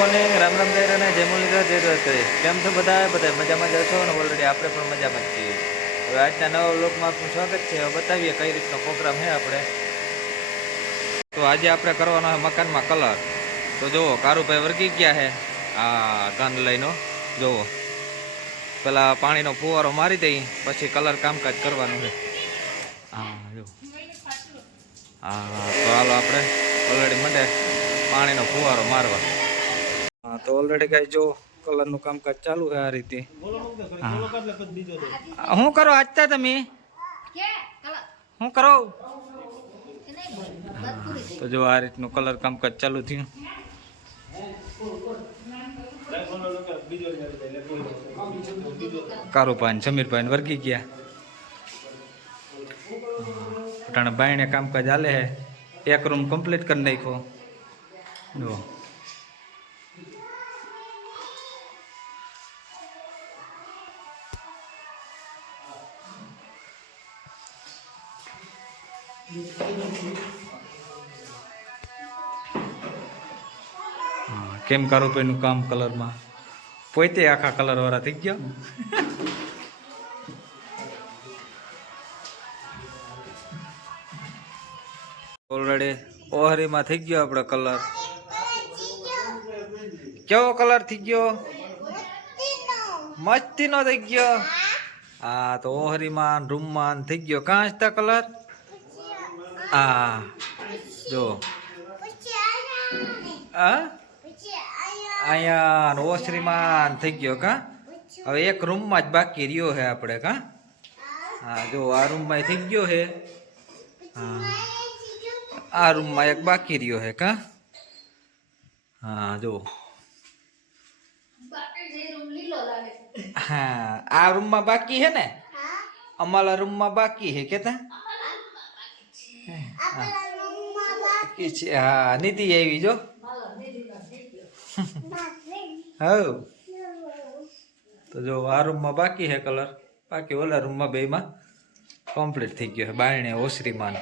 Morning, Ram Ram જય રાને, જય મુરલીધર, જય દ્વારકાધીશ. કેમ છો બધા મજામાં જ છો ને? ઓલરેડી આપણે પણ મજામાં જ છીએ. હવે આજના નવા વ્લોગમાં આપનું સ્વાગત છે. હવે બતાવીએ કઈ રીતનો પ્રોગ્રામ છે આપણે. તો આજે આપણે કરવાનો છે મકાનમાં કલર. તો જુઓ કારુભાઈ વર્ગી ગયા છે આ ગન લઈનો. જુઓ પેલા પાણીનો ફુવારો મારી દઈ પછી કલર કામકાજ કરવાનું છે. હા જો હા, તો હાલો આપણે ઓલરેડી મંડે પાણીનો ફુવારો મારવા. હા, તો ઓલરેડી કઈ જો કલરનું કામકાજ ચાલુ છે આ રીતે. શું કરો આજતા તમે? શું કરો? તો જો આ રીતનું કલર કામકાજ ચાલુ થયું. કારુભાઈ સમીરભાઈ વર્ગી ગયા. અટાણે બાયણે કામકાજ હાલે છે. એક રૂમ કમ્પ્લીટ કરી નાખ્યો. જો કેમ કારુભાઈ નું કામ કલરમાં પોતે આખા કલર વાળા થઈ ગયા. ઓલરેડી ઓહરીમાં થઈ ગયો આપણે કલર. કેવો કલર થઈ ગયો? મસ્તીનો થઈ ગયો. હા, તો ઓહરીમાં રૂમમાં થઈ ગયો કાંચતા કલર. હા જો અહીંયા ઓસરીમાં થઈ ગયો કા. હવે એક રૂમમાં જ બાકી રહ્યો છે આપણે કા. હા જો આ રૂમમાં થઈ ગયો છે. હા, આ રૂમમાં એક બાકી રહ્યો છે કા. હા જો હા, આ રૂમમાં બાકી છે ને, અમારા રૂમમાં બાકી છે કેતા. હા, નીતિ આવી જો. હા, તો જો આ રૂમમાં બાકી છે કલર, બાકી ઓલા રૂમમાં બેમાં કમ્પ્લીટ થઈ ગયો છે. બાયણે ઓસરીમાં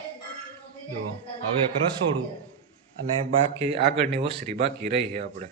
જો હવે એક રસોડું અને બાકી આગળની ઓસરી બાકી રહી છે આપણે.